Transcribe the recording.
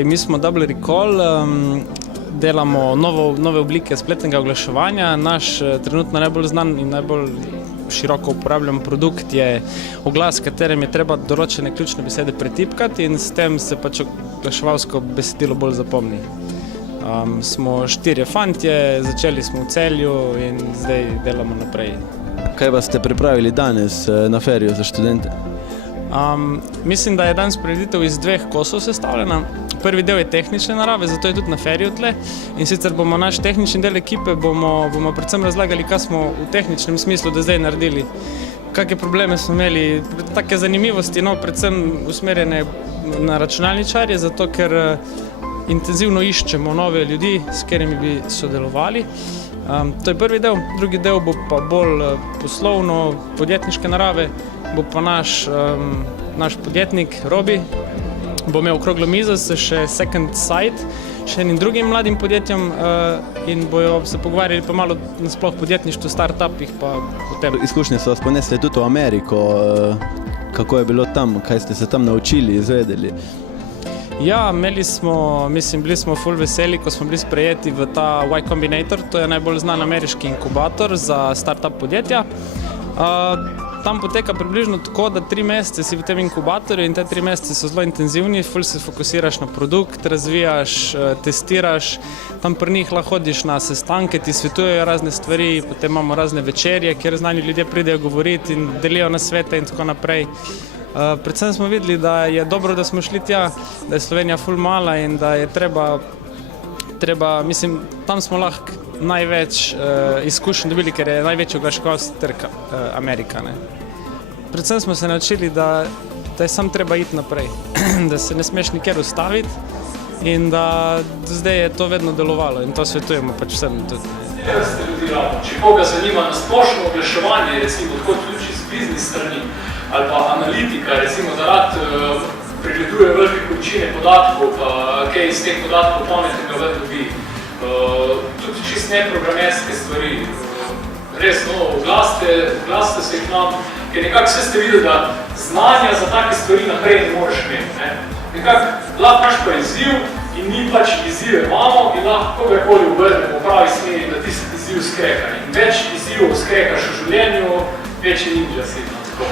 Torej, mi smo Double Recall, delamo nove oblike spletnega oglaševanja. Naš trenutno najbolj znan in najbolj široko uporabljen produkt je oglas, v katerem je treba določene ključne besede pretipkati in s tem se pač oglaševalsko besedilo bolj zapomni. Smo 4 fantje, začeli smo v Celju in zdaj delamo naprej. Kaj pa ste pripravili danes na ferijo za študente? Mislim, da je danes prireditev iz 2 kosov sestavljena. Prvi del je tehnične narave, zato je tudi na feriju tle. In sicer bomo naš tehnični del ekipe bomo predvsem razlagali, kaj smo v tehničnem smislu do zdaj naredili. Kakšne probleme smo imeli, take zanimivosti, predvsem usmerjene na računalničarje, zato ker intenzivno iščemo nove ljudi, s katerimi bi sodelovali. To je prvi del, drugi del bo pa bolj poslovno, podjetniške narave, bo pa naš podjetnik Robi, bo imel okroglo mizo s še Second Sight, še enim drugim mladim podjetjem in bojo se pogovarjali pa malo nasploh podjetništvu, start-upih pa o tem. Izkušnje so vas ponesli tudi v Ameriko, kako je bilo tam, kaj ste se tam naučili, izvedeli? Ja, bili smo ful veseli, ko smo bili sprejeti v ta Y Combinator, to je najbolj znan ameriški inkubator za start-up podjetja. Tam poteka približno tako, da 3 mesece si v tem inkubatorju in te 3 mesece so zelo intenzivni, ful se fokusiraš na produkt, razvijaš, testiraš, tam pri njih lahko hodiš na sestanke, ti svetujejo razne stvari, potem imamo razne večerje, kjer znani ljudje pridejo govoriti in delijo nasvete in tako naprej. Predvsem smo videli, da je dobro, da smo šli tja, da je Slovenija ful mala in da je treba, tam smo lahko največ izkušenj dobili, ker je največji oglaševalski trg Amerika. Predvsem smo se naučili, da je samo treba iti naprej, da se ne smeš nikjer ustaviti in da zdaj je to vedno delovalo in to svetujemo pač vsem tudi. Če koga zanima na splošno oglaševanje, recimo tako ključi z biznis strani ali pa analitika, recimo da rad pregleduje velike količine podatkov, pa kaj iz teh podatkov pametnega ven dobi. Tudi čist neprogramerske stvari. Res, oglaste se k nam, ker nekako vse ste videli, da znanja za take stvari naprej ne moreš imeti. Nekako lahko imaš pa izziv in mi pač izzive imamo in lahko kogarkoli obrnemo v pravi smeri, da ti se izziv skreka. In več izzivov skrekaš v življenju, več je ninja si. Tako,